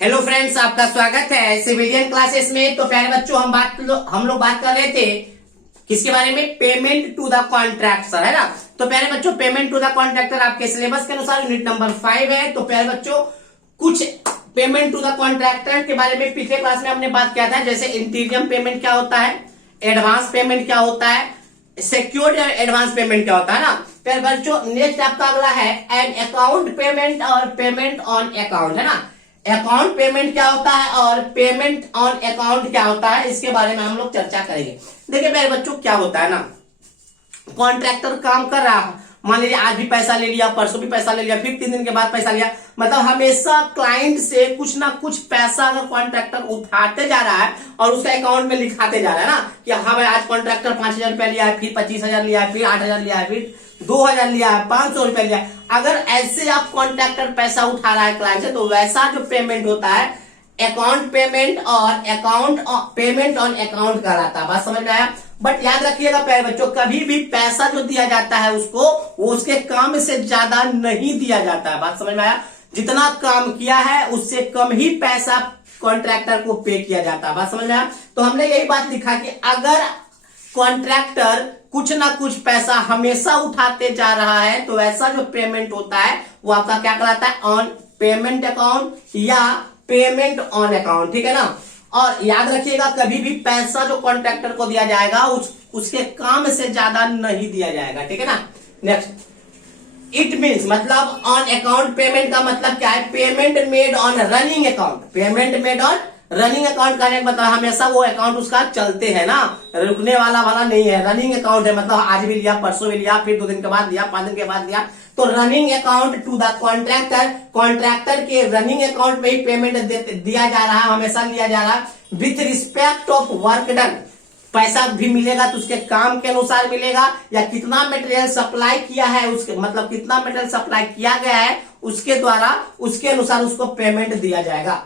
Hello friends, आपका स्वागत है सिविलियन क्लासेस में। तो प्यारे बच्चों, हम लोग बात कर रहे थे किसके बारे में? पेमेंट टू द कॉन्ट्रैक्टर, है ना। तो प्यारे बच्चों, पेमेंट टू द कॉन्ट्रैक्टर आपके सिलेबस के अनुसार यूनिट नंबर 5 है। तो प्यारे बच्चों, कुछ पेमेंट टू द कॉन्ट्रैक्टर के बारे में पिछले क्लास में हमने बात किया था। जैसे इंटीरियम पेमेंट क्या होता है, एडवांस पेमेंट क्या होता है, सिक्योर्ड एडवांस पेमेंट क्या होता है ना। प्यारे बच्चों, नेक्स्ट आपका अगला है एन अकाउंट पेमेंट और पेमेंट ऑन अकाउंट, है ना। अकाउंट पेमेंट क्या होता है और पेमेंट ऑन अकाउंट क्या होता है, इसके बारे में हम लोग चर्चा करेंगे। देखिए मेरे बच्चों, क्या होता है ना, कॉन्ट्रैक्टर काम कर रहा है, मान लीजिए आज भी पैसा ले लिया, परसों भी पैसा ले लिया, फिर 3 दिन के बाद पैसा लिया, मतलब हमेशा क्लाइंट से कुछ ना कुछ पैसा अगर कॉन्ट्रैक्टर उठाते जा रहा है और उसका अकाउंट में लिखाते जा रहा है ना कि हाँ भाई आज कॉन्ट्रैक्टर 5,000 रुपया लिया है, फिर 25,000 लिया है, फिर 8,000 लिया है, फिर 2,000 लिया है, 500 रुपया लिया है। अगर ऐसे आप कॉन्ट्रैक्टर पैसा उठा रहा है क्लाइंट से, तो वैसा जो पेमेंट होता है अकाउंट पेमेंट और अकाउंट पेमेंट ऑन अकाउंट कहलाता है। बात समझ में आया? बट याद रखिएगा प्यारे बच्चों, कभी भी पैसा जो दिया जाता है उसको वो उसके काम से ज्यादा नहीं दिया जाता है। बात समझ में आया? जितना काम किया है उससे कम ही पैसा कॉन्ट्रैक्टर को पे किया जाता है। बात समझ में आया? तो हमने यही बात लिखा कि अगर कॉन्ट्रैक्टर कुछ ना कुछ पैसा हमेशा उठाते जा रहा है तो ऐसा जो पेमेंट होता है वो आपका क्या कहलाता है? ऑन पेमेंट अकाउंट या पेमेंट ऑन अकाउंट, ठीक है ना। और याद रखिएगा, कभी भी पैसा जो कॉन्ट्रैक्टर को दिया जाएगा उसके काम से ज्यादा नहीं दिया जाएगा, ठीक है ना। नेक्स्ट, इट मीन्स मतलब ऑन अकाउंट पेमेंट का मतलब क्या है? Payment made on running account. Payment made on running account का मतलब हमेशा वो अकाउंट उसका चलते है ना, रुकने वाला नहीं है। रनिंग अकाउंट है मतलब आज भी लिया, परसों भी लिया, फिर 2 दिन के बाद लिया, 5 दिन के बाद लिया। तो running account to the contractor, contractor के रनिंग अकाउंट में ही पेमेंट दिया जा रहा है, हमेशा लिया जा रहा है with respect of work done. पैसा भी मिलेगा तो उसके काम के अनुसार मिलेगा, या कितना मटेरियल सप्लाई किया है उसके मतलब कितना मटेरियल सप्लाई किया गया है उसके द्वारा, उसके अनुसार उसको पेमेंट दिया जाएगा।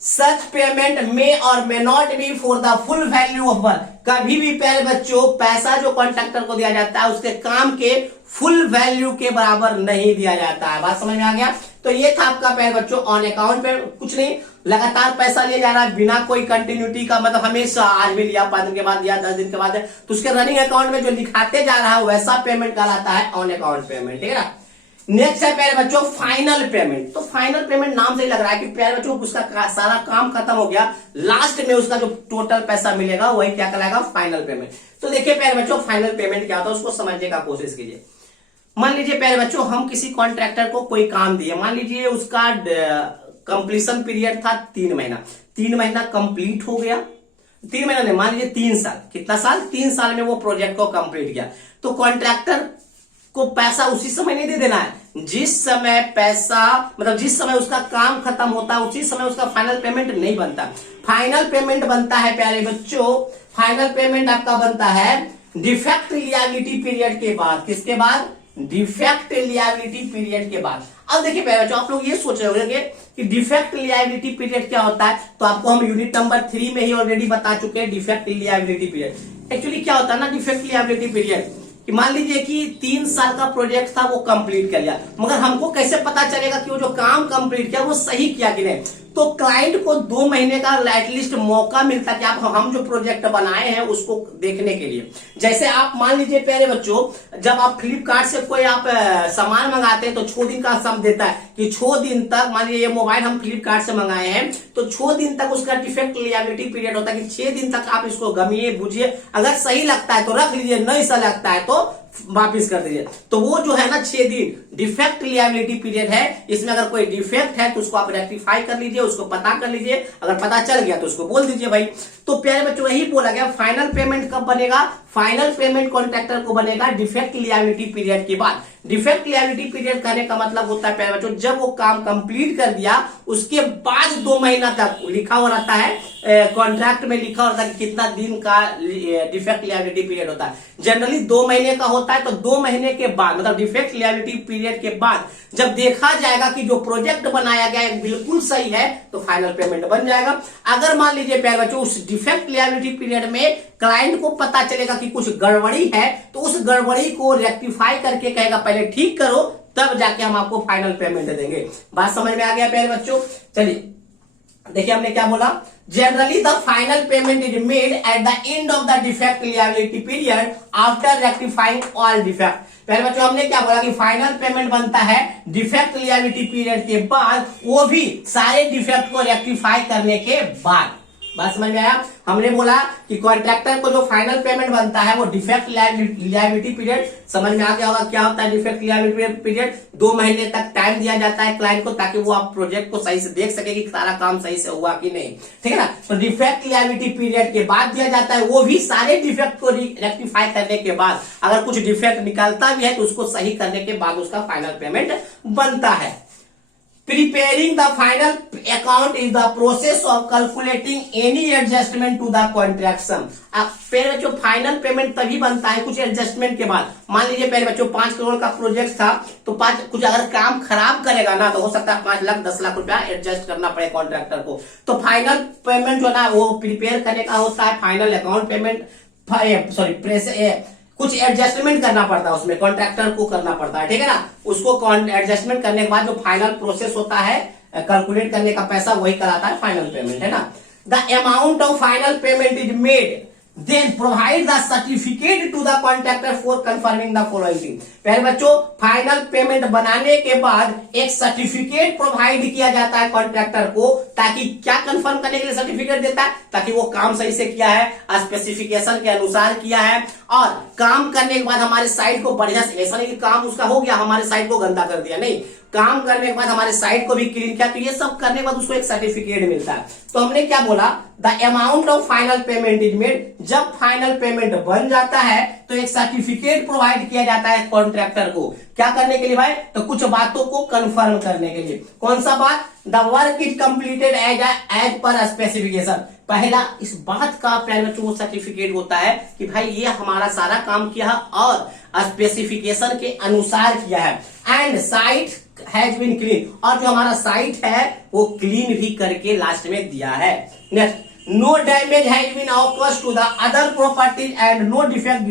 सच पेमेंट मे और may not be for the full value of work. कभी भी प्यारे बच्चों पैसा जो कॉन्ट्रैक्टर को दिया जाता है उसके काम के फुल वैल्यू के बराबर नहीं दिया जाता है। बात समझ में आ गया? तो ये था आपका प्यारे बच्चों ऑन अकाउंट पे कुछ नहीं, लगातार पैसा लिया जा रहा है बिना कोई कंटिन्यूटी का, मतलब हमेशा आज भी लिया, 5 दिन के बाद लिया, 10 दिन के बाद है, तो उसके रनिंग अकाउंट में जो लिखाते जा रहा है वैसा पेमेंट कहलाता है ऑन अकाउंट पेमेंट, ठीक है ना। नेक्स्ट है प्यारे बच्चों फाइनल पेमेंट। तो फाइनल पेमेंट नाम से ही लग रहा है कि प्यारे बच्चों उसका सारा काम खत्म हो गया, लास्ट में उसका जो टोटल पैसा मिलेगा वही क्या कहलाएगा? Final payment. तो देखिए प्यारे बच्चों, फाइनल पेमेंट क्या होता है उसको समझने का कोशिश कीजिए। मान लीजिए प्यारे बच्चों हम किसी कॉन्ट्रैक्टर को कोई काम दिए, मान लीजिए उसका कंप्लीशन पीरियड था 3 महीना, 3 महीना कंप्लीट हो गया, 3 महीना नहीं, मान लीजिए 3 साल। कितना साल? 3 साल में वो प्रोजेक्ट को कंप्लीट किया। तो कॉन्ट्रैक्टर को पैसा उसी समय नहीं दे देना है, जिस समय पैसा मतलब जिस समय उसका काम खत्म होता है उसी समय उसका फाइनल पेमेंट नहीं बनता। फाइनल पेमेंट बनता है प्यारे बच्चों, फाइनल पेमेंट आपका बनता है डिफेक्ट लियाबिलिटी पीरियड के बाद। किसके बाद? डिफेक्ट लियाबिलिटी पीरियड के बाद। अब देखिए प्यारे बच्चों, आप लोग ये सोच रहे होंगे कि डिफेक्ट लियाबिलिटी पीरियड क्या होता है, तो आपको हम यूनिट नंबर 3 में ही ऑलरेडी बता चुके हैं डिफेक्ट लियाबिलिटी पीरियड। एक्चुअली क्या होता है ना डिफेक्ट लियाबिलिटी पीरियड, कि मान लीजिए कि 3 साल का प्रोजेक्ट था वो कंप्लीट कर लिया, मगर हमको कैसे पता चलेगा कि वो जो काम कंप्लीट किया वो सही किया कि नहीं? तो क्लाइंट को 2 महीने का एटलीस्ट मौका मिलता है कि आप हम जो प्रोजेक्ट बनाए हैं उसको देखने के लिए। जैसे आप मान लीजिए प्यारे बच्चों, जब आप फ्लिपकार्ट से कोई आप सामान मंगाते हैं तो 6 दिन का समय देता है कि 6 दिन तक, मान लीजिए ये मोबाइल हम फ्लिपकार्ट से मंगाए हैं तो 6 दिन तक उसका डिफेक्ट लियाबिलिटी पीरियड होता है कि 6 दिन तक आप इसको गमिए बुझिए, अगर सही लगता है तो रख लीजिए, नहीं सही लगता है तो वापिस कर दीजिए। तो वो जो है ना 6 दिन डिफेक्ट लियाबिलिटी पीरियड है, इसमें अगर कोई डिफेक्ट है तो उसको आप रेक्टिफाई कर लीजिए, उसको पता कर लीजिए, अगर पता चल गया तो उसको बोल दीजिए भाई। तो प्यारे बच्चों यही बोला गया फाइनल पेमेंट कब बनेगा? फाइनल पेमेंट कॉन्ट्रैक्टर को बनेगा डिफेक्ट लियाबिलिटी पीरियड के बाद। डिफेक्ट लियाबिलिटी पीरियड कहने का मतलब होता है प्यारे बच्चों, जब वो काम कंप्लीट कर दिया उसके बाद 2 महीना तक लिखा हुआ रहता है, कॉन्ट्रैक्ट में लिखा होता है कि कितना दिन का डिफेक्ट लियाबिलिटी पीरियड होता है। जनरली 2 महीने का होता है, तो 2 महीने के बाद मतलब डिफेक्ट लियाबिलिटी पीरियड के बाद जब देखा जाएगा कि जो प्रोजेक्ट बनाया गया है बिल्कुल सही है तो फाइनल पेमेंट बन जाएगा। अगर मान लीजिए प्यारे बच्चों उस डिफेक्ट लियाबिलिटी पीरियड में क्लाइंट को पता चलेगा कि कुछ गड़बड़ी है तो उस गड़बड़ी को रेक्टिफाई करके कहेगा पहले ठीक करो, तब जाके हम आपको फाइनल पेमेंट देंगे। बात समझ में आ गया प्यारे बच्चों? चलिए देखिए हमने क्या बोला, generally the final payment is made at the end of the defect liability period after rectifying all defect. पहले बच्चों हमने क्या बोला कि फाइनल पेमेंट बनता है डिफेक्ट लिएबिलिटी पीरियड के बाद, वो भी सारे डिफेक्ट को रेक्टिफाई करने के बाद। बात समझ में आया? हमने बोला कि कॉन्ट्रैक्टर को जो फाइनल पेमेंट बनता है वो डिफेक्ट लिएबिलिटी पीरियड, समझ में आ गया होगा क्या होता है डिफेक्ट लिएबिलिटी पीरियड। 2 महीने तक टाइम दिया जाता है क्लाइंट को, ताकि वो आप प्रोजेक्ट को सही से देख सके कि सारा काम सही से हुआ कि नहीं, ठीक है ना। तो डिफेक्ट लिएबिलिटी पीरियड के बाद दिया जाता है, वो भी सारे डिफेक्ट को रेक्टिफाई करने के बाद। अगर कुछ डिफेक्ट निकलता भी है तो उसको सही करने के बाद उसका फाइनल पेमेंट बनता है। Preparing the final account is the process of calculating any adjustment to the contract sum। अब पहले बच्चों फाइनल पेमेंट तभी बनता है कुछ एडजस्टमेंट के बाद। मान लीजिए पहले बच्चों 5 करोड़ का प्रोजेक्ट था, तो 5 कुछ अगर काम खराब करेगा ना, तो हो सकता है 5 लाख 10 लाख रुपया एडजस्ट करना पड़े कॉन्ट्रैक्टर को। तो फाइनल पेमेंट जो ना वो प्रिपेयर करने का होता है, फाइनल अकाउंट पेमेंट कुछ एडजस्टमेंट करना पड़ता है उसमें, कॉन्ट्रैक्टर को करना पड़ता है, ठीक है ना। उसको एडजस्टमेंट करने के बाद जो फाइनल प्रोसेस होता है कैलकुलेट करने का पैसा, वही कराता है फाइनल पेमेंट, है ना। The amount of final payment is made, then provide the certificate to the contractor for confirming the following thing. पहले बच्चों फाइनल पेमेंट बनाने के बाद एक सर्टिफिकेट प्रोवाइड किया जाता है कॉन्ट्रैक्टर को, ताकि क्या कंफर्म करने के लिए सर्टिफिकेट देता है, ताकि वो काम सही से किया है, स्पेसिफिकेशन के अनुसार किया है, और काम करने के बाद हमारे साइट को बढ़िया से, ऐसा नहीं कि काम उसका हो गया हमारे साइट को गंदा कर दिया, नहीं, काम करने के बाद हमारे साइट को भी क्लीन किया, तो ये सब करने के बाद उसको एक सर्टिफिकेट मिलता है। तो हमने क्या बोला, the amount of final payment is made, जब फाइनल पेमेंट बन जाता है तो एक सर्टिफिकेट प्रोवाइड किया जाता है कॉन्ट्रैक्टर को, क्या करने के लिए भाई, तो कुछ बातों को कंफर्म करने के लिए। कौन सा बात, the work is completed as per specification. पहला इस बात का पहले बच्चों सर्टिफिकेट होता है कि भाई ये हमारा सारा काम किया है और स्पेसिफिकेशन के अनुसार किया है, and site has been clean, और जो हमारा साइट है वो क्लीन भी करके लास्ट में दिया है। Next, no damage has been occurs to the other properties and no defect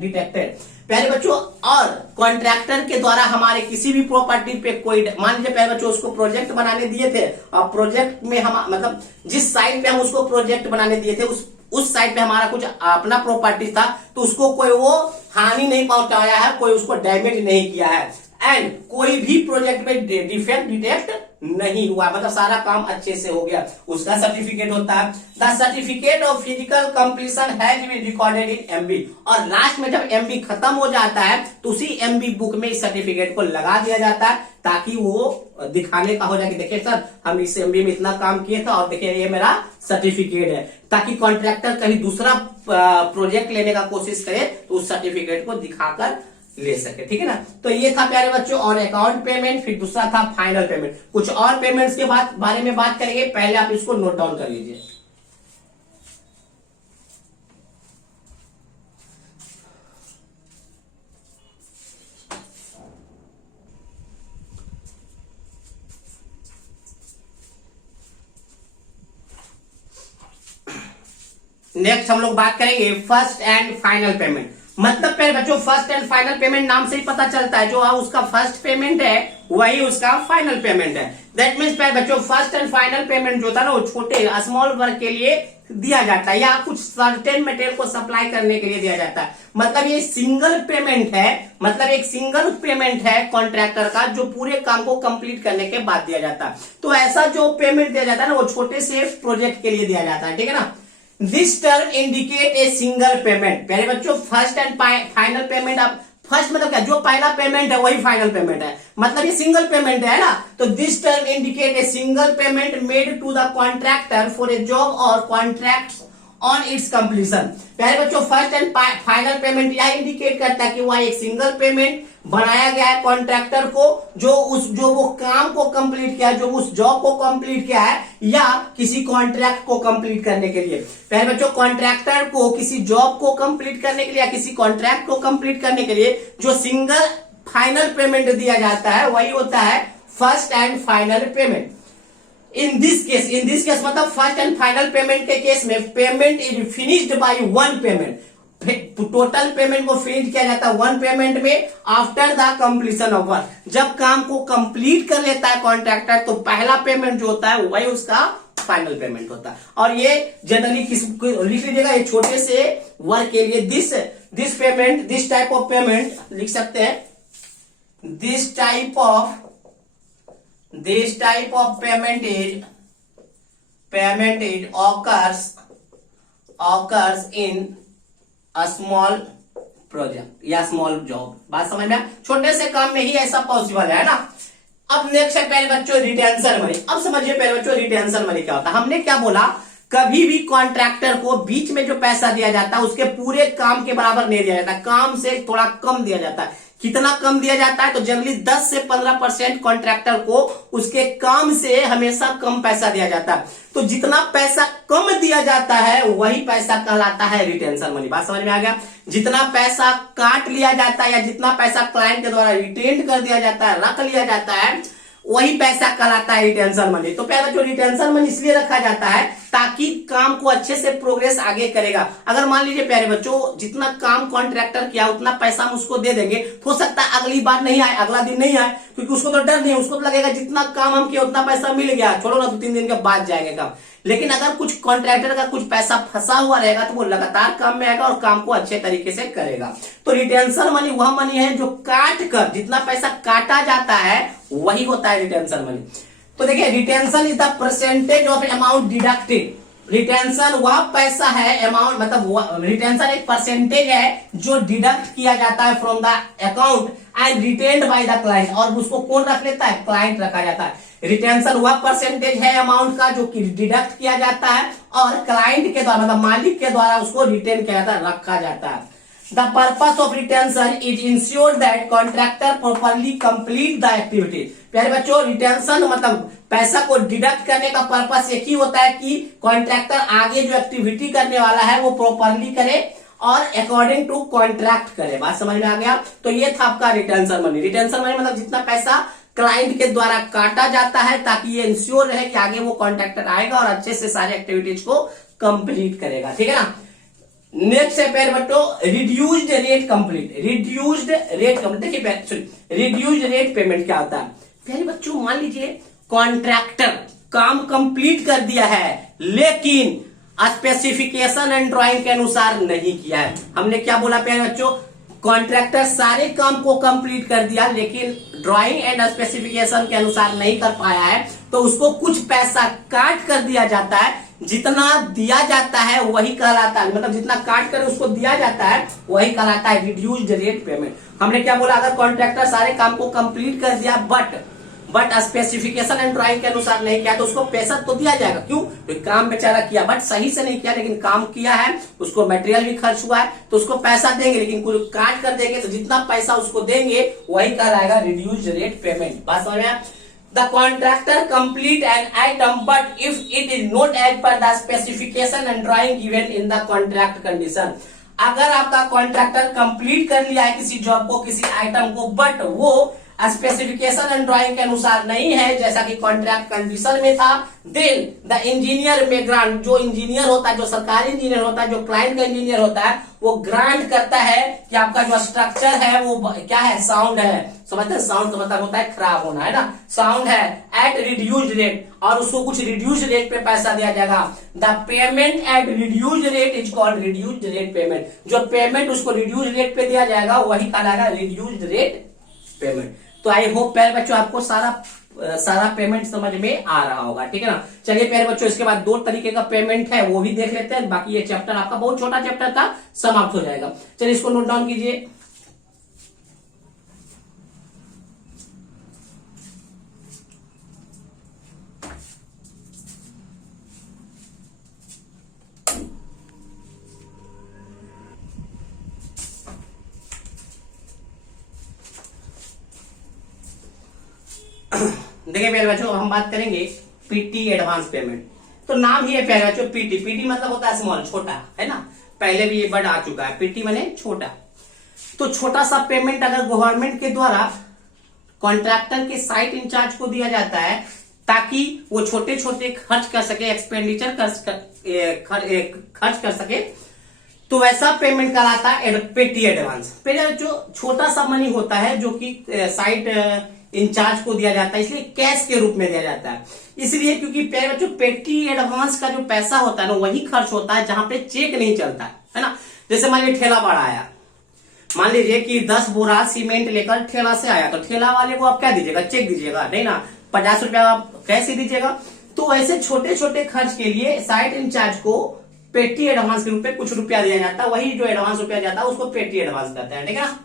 detected. पहले बच्चों, और कॉन्ट्रैक्टर के द्वारा हमारे किसी भी प्रॉपर्टी पे कोई, मान लीजिए पहले बच्चों उसको प्रोजेक्ट बनाने दिए थे, और प्रोजेक्ट में हम मतलब जिस साइट पे हम उसको प्रोजेक्ट बनाने दिए थे उस साइट पे हमारा कुछ अपना प्रॉपर्टी था, तो उसको कोई वो हानि नहीं पहुंचाया है, कोई उसको डैमेज नहीं किया है, एंड कोई भी प्रोजेक्ट में डिफेक्ट डिटेक्ट नहीं हुआ, मतलब सारा काम अच्छे से हो गया, उसका सर्टिफिकेट होता है। The certificate of physical completion has been recorded in MB, और लास्ट में जब एमबी खत्म हो जाता है तो उसी एमबी बुक में इस सर्टिफिकेट को लगा दिया जाता है, ताकि वो दिखाने का हो जाए कि देखिए सर हम इस एमबी में इतना काम किए था और देखिए ये मेरा सर्टिफिकेट है, ताकि कॉन्ट्रैक्टर कहीं दूसरा प्रोजेक्ट लेने का कोशिश करे तो उस सर्टिफिकेट को दिखाकर ले सके, ठीक है ना। तो ये था प्यारे बच्चों और अकाउंट पेमेंट, फिर दूसरा था फाइनल पेमेंट। कुछ और पेमेंट्स के बारे में बात करेंगे, पहले आप इसको नोट डाउन कर लीजिए। नेक्स्ट हम लोग बात करेंगे फर्स्ट एंड फाइनल पेमेंट। मतलब पहले बच्चों फर्स्ट एंड फाइनल पेमेंट नाम से ही पता चलता है, जो उसका फर्स्ट पेमेंट है वही उसका फाइनल पेमेंट है। दैट मीन्स पहले बच्चों फर्स्ट एंड फाइनल पेमेंट जो था ना वो छोटे स्मॉल वर्क के लिए दिया जाता है, या कुछ सर्टेन मटेरियल को सप्लाई करने के लिए दिया जाता है। मतलब ये सिंगल पेमेंट है, मतलब एक सिंगल पेमेंट है कॉन्ट्रैक्टर का, जो पूरे काम को कंप्लीट करने के बाद दिया जाता है। तो ऐसा जो पेमेंट दिया जाता है ना वो छोटे से प्रोजेक्ट के लिए दिया जाता है, ठीक है ना। This term indicate a single payment. पहले बच्चों फर्स्ट एंड फाइनल पेमेंट, अब फर्स्ट मतलब क्या, जो पहला पेमेंट है वही फाइनल पेमेंट है, मतलब ये सिंगल पेमेंट है ना। तो this term indicate a single payment made to the contractor for a job और कॉन्ट्रैक्ट ऑन इट्स कंप्लीशन। पहले बच्चों फर्स्ट एंड फाइनल पेमेंट यह इंडिकेट करता है कि वह एक सिंगल पेमेंट बनाया गया है कॉन्ट्रैक्टर को, जो वो काम को कंप्लीट किया है, जो उस जॉब को कंप्लीट किया है, या किसी कॉन्ट्रैक्ट को कंप्लीट करने के लिए। पहले बच्चों कॉन्ट्रैक्टर को किसी जॉब को कंप्लीट करने के लिए या किसी कॉन्ट्रैक्ट को कंप्लीट करने के लिए जो सिंगल फाइनल पेमेंट दिया जाता है वही होता है first and final payment. In this case मतलब फर्स्ट एंड फाइनल पेमेंट के केस में payment is finished by one payment, total payment को फिनिश किया जाता है वन पेमेंट में after the completion of work. जब काम को कंप्लीट कर लेता है कॉन्ट्रैक्टर तो पहला पेमेंट जो होता है वही उसका फाइनल पेमेंट होता है। और ये जनरली किस लिख लीजिएगा, ये छोटे से वर्क के लिए this payment, this type of payment लिख सकते हैं, this type of payment is occurs in a small project या स्मॉल जॉब। बात समझ में, छोटे से काम में ही ऐसा पॉसिबल है ना। अब नेक्स्ट है पहले बच्चों रिटेंशन मनी। अब समझिए पहले बच्चों रिटेंशन मनी क्या होता है। हमने क्या बोला, कभी भी कॉन्ट्रैक्टर को बीच में जो पैसा दिया जाता है उसके पूरे काम के बराबर नहीं दिया जाता, काम से थोड़ा कम दिया जाता है। कितना कम दिया जाता है, तो जनरली 10 से 15% कॉन्ट्रैक्टर को उसके काम से हमेशा कम पैसा दिया जाता है। तो जितना पैसा कम दिया जाता है वही पैसा कहलाता है रिटेंशन मनी। बात समझ में आ गया। जितना पैसा काट लिया जाता है या जितना पैसा क्लाइंट के द्वारा रिटेन कर दिया जाता है, रख लिया जाता है, वही पैसा कहलाता है रिटेंशन मनी। तो पहले जो रिटेंशन मनी इसलिए रखा जाता है ताकि काम को अच्छे से प्रोग्रेस आगे करेगा। अगर मान लीजिए प्यारे बच्चों जितना काम कॉन्ट्रैक्टर किया उतना पैसा हम उसको दे देंगे, हो सकता है अगली बार नहीं आए, अगला दिन नहीं आए, क्योंकि उसको तो डर नहीं है, उसको तो लगेगा जितना काम हम किया उतना पैसा मिल गया, छोड़ो ना 2-3 दिन के बाद जाएंगे काम। लेकिन अगर कुछ कॉन्ट्रैक्टर का कुछ पैसा फंसा हुआ रहेगा तो वो लगातार काम में आएगा और काम को अच्छे तरीके से करेगा। तो रिटेंशन मनी वह मनी है जो काट कर, जितना पैसा काटा जाता है वही होता है रिटेंशन मनी। तो देखिए retention is the percentage of amount deducted. Retention वह पैसा है, अमाउंट मतलब रिटेंशन एक परसेंटेज है जो डिडक्ट किया जाता है from the account and retained by the client. और उसको कौन रख लेता है, क्लाइंट रखा जाता है। रिटेंशन वह परसेंटेज है अमाउंट का जो कि डिडक्ट किया जाता है और क्लाइंट के द्वारा मतलब मालिक के द्वारा उसको रिटेन किया जाता है, रखा जाता है। The purpose of retention is ensure that contractor properly complete the activity। प्यारे बच्चों रिटेंशन मतलब पैसा को डिडक्ट करने का पर्पस एक ही होता है कि कॉन्ट्रैक्टर आगे जो एक्टिविटी करने वाला है वो प्रॉपरली करे और अकॉर्डिंग टू कॉन्ट्रैक्ट करे। बात समझ में आ गया। तो ये था आपका रिटेंशन मनी। रिटेंशन मनी मतलब जितना पैसा क्लाइंट के द्वारा काटा जाता है ताकि ये इंश्योर रहे कि आगे वो कॉन्ट्रैक्टर आएगा और अच्छे से सारी एक्टिविटीज को कंप्लीट करेगा। ठीक है ना। नेक्स्ट है प्यारे बच्चों reduced rate complete. Reduced rate complete, देखिए रिड्यूस्ड रेट पेमेंट क्या होता है। प्यारे बच्चों मान लीजिए कॉन्ट्रैक्टर काम कंप्लीट कर दिया है लेकिन स्पेसिफिकेशन एंड ड्राइंग के अनुसार नहीं किया है। हमने क्या बोला प्यारे बच्चों, कॉन्ट्रैक्टर सारे काम को कंप्लीट कर दिया लेकिन ड्राइंग एंड स्पेसिफिकेशन के अनुसार नहीं कर पाया है, तो उसको कुछ पैसा काट कर दिया जाता है। जितना दिया जाता है वही कहलाता है, मतलब जितना काट कर उसको दिया जाता है वही कहलाता है रिड्यूस्ड रेट पेमेंट। हमने क्या बोला, अगर कॉन्ट्रैक्टर सारे काम को कंप्लीट कर दिया बट स्पेसिफिकेशन एंड ड्राइंग के अनुसार नहीं किया तो उसको पैसा तो दिया जाएगा। क्यों, तो काम बेचारा किया बट सही से नहीं किया, लेकिन काम किया है, उसको मटेरियल भी खर्च हुआ है तो उसको पैसा देंगे, लेकिन कुछ काट कर देंगे तो जितना पैसा उसको देंगे वही कहलाएगा रिड्यूस्ड रेट पेमेंट। बात समझ में। The contractor complete an item but if it is not as per the specification and drawing given in the contract condition। अगर आपका कॉन्ट्रैक्टर कंप्लीट कर लिया है किसी जॉब को, किसी आइटम को, बट वो स्पेसिफिकेशन एंड ड्राइंग के अनुसार नहीं है जैसा कि कॉन्ट्रैक्ट कंडीशन में था, देन द इंजीनियर में ग्रांट, जो इंजीनियर होता है, जो सरकारी इंजीनियर होता है, जो क्लाइंट का इंजीनियर होता है, वो ग्रांट करता है कि आपका जो स्ट्रक्चर है वो क्या है, साउंड है। समझते हैं, साउंड का मतलब होता है खराब होना, है ना, साउंड है एट रिड्यूस्ड रेट, और उसको कुछ रिड्यूस्ड रेट पे पैसा दिया जाएगा। The payment at reduced rate is called reduced rate payment. जो पेमेंट उसको रिड्यूस्ड रेट पे दिया जाएगा वही कहलाएगा रिड्यूस्ड रेट पेमेंट। तो आई होप प्यारे बच्चों आपको सारा पेमेंट समझ में आ रहा होगा। ठीक है ना। चलिए प्यारे बच्चों इसके बाद 2 तरीके का पेमेंट है वो भी देख लेते हैं, बाकी ये चैप्टर आपका बहुत छोटा चैप्टर था, समाप्त हो जाएगा। चलिए इसको नोट डाउन कीजिए। देखिए प्यारे बच्चों हम बात करेंगे पीटी एडवांस पेमेंट। तो नाम ही है प्यारे बच्चों पीटी। पीटी मतलब होता है स्मॉल, छोटा, है ना, पहले भी ये वर्ड आ चुका है, पीटी माने छोटा। तो छोटा सा पेमेंट अगर गवर्नमेंट के द्वारा कॉन्ट्रैक्टर के साइट इंचार्ज को दिया जाता है ताकि वो छोटे छोटे खर्च कर सके, एक्सपेंडिचर खर्च कर सके, तो वैसा पेमेंट कराता है पेटी एडवांस। पहले जो छोटा सा मनी होता है जो कि साइट इंचार्ज को दिया जाता है, इसलिए कैश के रूप में दिया जाता है। इसलिए क्योंकि प्यारे बच्चों पेटी एडवांस का जो पैसा होता है ना वही खर्च होता है जहां पे चेक नहीं चलता है ना। जैसे मान लीजिए ठेला बड़ा आया, मान लीजिए कि 10 बोरा सीमेंट लेकर ठेला से आया, तो ठेला वाले को आप क्या दीजिएगा, चेक दीजिएगा, नहीं ना, 50 रुपया आप कैश ही दीजिएगा। तो ऐसे छोटे छोटे खर्च के लिए साइट इंचार्ज को पेटी एडवांस के रूप में कुछ रुपया दिया जाता है, वही जो एडवांस रुपया जाता है उसको पेटी एडवांस कहते हैं, ठीक है ना।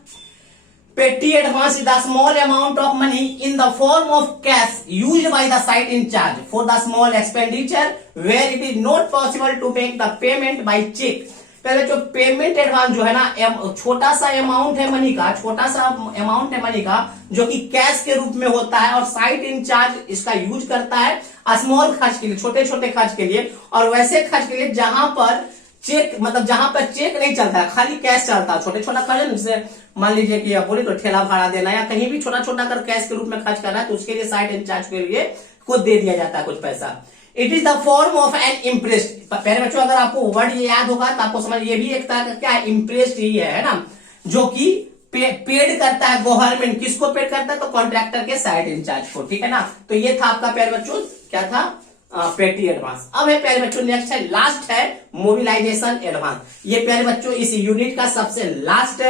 Petty advance is the small amount of money in the form of cash used by the site incharge for the small expenditure where it is not possible to make the payment by cheque. पहले जो payment advance जो है ना, छोटा सा amount है money का, छोटा सा अमाउंट है मनी का जो कि कैश के रूप में होता है, और साइट इंचार्ज इसका यूज करता है स्मॉल खर्च के लिए, छोटे छोटे खर्च के लिए, और वैसे खर्च के लिए जहां पर चेक, मतलब जहां पर चेक नहीं चलता है, खाली कैश चलता है। छोटे छोटा खर्च जैसे मान लीजिए कि आप बोले तो ठेला भाड़ा देना या कहीं भी छोटा छोटा कर कैश के रूप में खर्च करना है, तो उसके लिए साइट इंचार्ज के लिए खुद दे दिया जाता है कुछ पैसा। It is the form of an imprest. पहले बच्चों अगर आपको वर्ड ये याद होगा तो आपको समझ, ये भी एक तरह का क्या है, इम्प्रेस्ड ही है ना, जो कि पेड करता है गवर्नमेंट। किसको पेड करता है, तो कॉन्ट्रैक्टर के साइट इंचार्ज को, ठीक है ना। तो ये था आपका प्यारे बच्चों, क्या था, पेटी एडवांस। अब है प्यारे बच्चों नेक्स्ट है, लास्ट है मोबिलाइजेशन एडवांस। ये प्यारे बच्चों इस यूनिट का सबसे लास्ट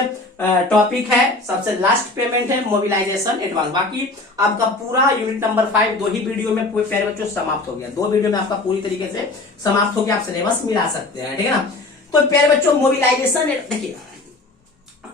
टॉपिक है, सबसे लास्ट पेमेंट है मोबिलाइजेशन एडवांस। बाकी आपका पूरा यूनिट नंबर 5 दो ही वीडियो में प्यारे बच्चों समाप्त हो गया, 2 वीडियो में आपका पूरी तरीके से समाप्त हो गया, आप सिलेबस मिला सकते हैं, ठीक है ना। तो प्यारे बच्चों मोबिलाइजेशन, देखिए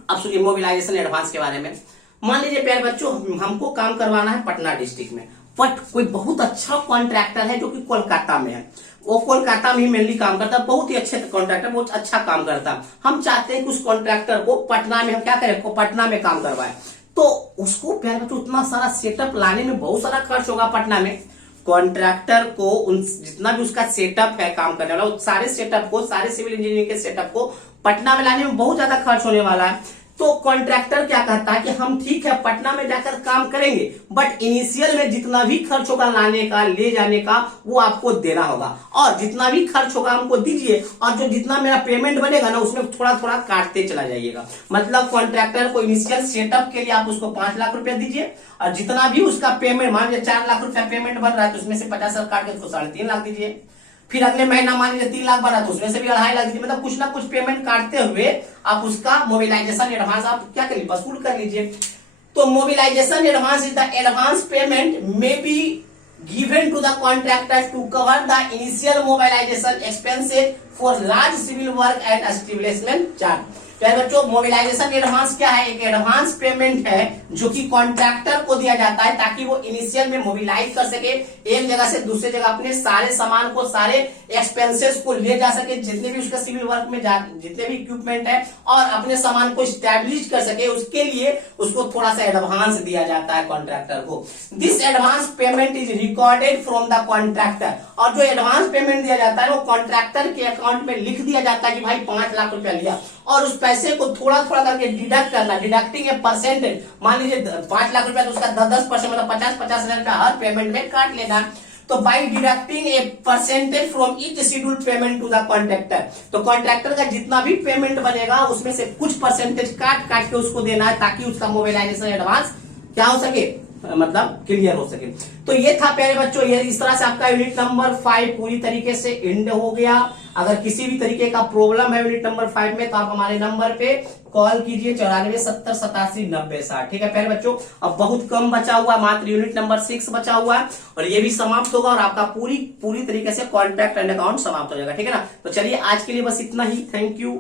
अब सुनिए मोबिलाइजेशन एडवांस के बारे में। मान लीजिए प्यारे बच्चों हमको काम करवाना है पटना डिस्ट्रिक्ट में, बट कोई बहुत अच्छा कॉन्ट्रैक्टर है जो कि कोलकाता में है, वो कोलकाता में ही मेनली काम करता है, बहुत ही अच्छे कॉन्ट्रैक्टर, बहुत अच्छा काम करता है। हम चाहते हैं कि उस कॉन्ट्रैक्टर को पटना में हम क्या करें, को पटना में काम करवाए, तो उसको प्यारे बच्चों उतना सारा सेटअप लाने में बहुत सारा खर्च होगा पटना में। कॉन्ट्रैक्टर को उन जितना भी उसका सेटअप है काम करने वाला, सारे सेटअप को, सारे सिविल इंजीनियरिंग के सेटअप को पटना में लाने में बहुत ज्यादा खर्च होने वाला है। तो कॉन्ट्रैक्टर क्या कहता है कि हम ठीक है पटना में जाकर काम करेंगे, बट इनिशियल में जितना भी खर्च होगा लाने का, ले जाने का, वो आपको देना होगा, और जितना भी खर्च होगा हमको दीजिए, और जो जितना मेरा पेमेंट बनेगा ना उसमें थोड़ा थोड़ा काटते चला जाइएगा। मतलब कॉन्ट्रैक्टर को इनिशियल सेटअप के लिए आप उसको 5 लाख रुपया दीजिए, और जितना भी उसका पेमेंट, मान लीजिए 4 लाख रुपया पेमेंट बन रहा है तो उसमें से 50 काट के उसको 3.5 लाख दीजिए। फिर अगले महीना मान लीजिए 3 लाख बना तो उसमें से भी 2.5 लाख दीजिए। मतलब कुछ ना कुछ पेमेंट काटते हुए आप उसका मोबिलाइजेशन एडवांस आप क्या करिए, वसूल कर लीजिए। तो mobilisation advance is the advance payment may be given to the contractor to cover the initial mobilisation expenses for large civil work and establishment charge. प्यारे बच्चों मोबिलाइजेशन एडवांस क्या है, एक एडवांस पेमेंट है जो कि कॉन्ट्रैक्टर को दिया जाता है ताकि वो इनिशियल में मोबिलाइज कर सके, एक जगह से दूसरे जगह अपने सारे सामान को, सारे एक्सपेंसेस को ले जा सके, जितने भी उसका सिविल वर्क में जितने भी इक्विपमेंट है, और अपने सामान को स्टैब्लिश कर सके, उसके लिए उसको थोड़ा सा एडवांस दिया जाता है कॉन्ट्रैक्टर को। This advance payment is recorded from the contractor, और जो एडवांस पेमेंट दिया जाता है वो कॉन्ट्रैक्टर के अकाउंट में लिख दिया जाता है कि भाई 5 लाख रुपया लिया, और उस पैसे को थोड़ा थोड़ा करके डिडक्ट करना, डिडक्टिंग ए परसेंटेज। मान लीजिए 5 लाख रुपया तो उसका 10% मतलब 50 हजार का हर पेमेंट में काट लेना। तो by deducting a percentage from each schedule payment to the contractor, तो कॉन्ट्रैक्टर का जितना भी पेमेंट बनेगा उसमें से कुछ परसेंटेज काट के उसको देना है ताकि उसका मोबिलाइजेशन एडवांस क्या हो सके, मतलब क्लियर हो सके। तो ये था प्यारे बच्चों, ये इस तरह से आपका यूनिट नंबर 5 पूरी तरीके से एंड हो गया। अगर किसी भी तरीके का प्रॉब्लम है यूनिट नंबर 5 में तो आप हमारे नंबर पे कॉल कीजिए 94 70 87 90 60। ठीक है प्यारे बच्चों, अब बहुत कम बचा हुआ, मात्र यूनिट नंबर 6 बचा हुआ है और ये भी समाप्त होगा और आपका पूरी तरीके से कॉन्ट्रैक्ट एंड अकाउंट समाप्त हो जाएगा। ठीक है ना, तो चलिए आज के लिए बस इतना ही। Thank you.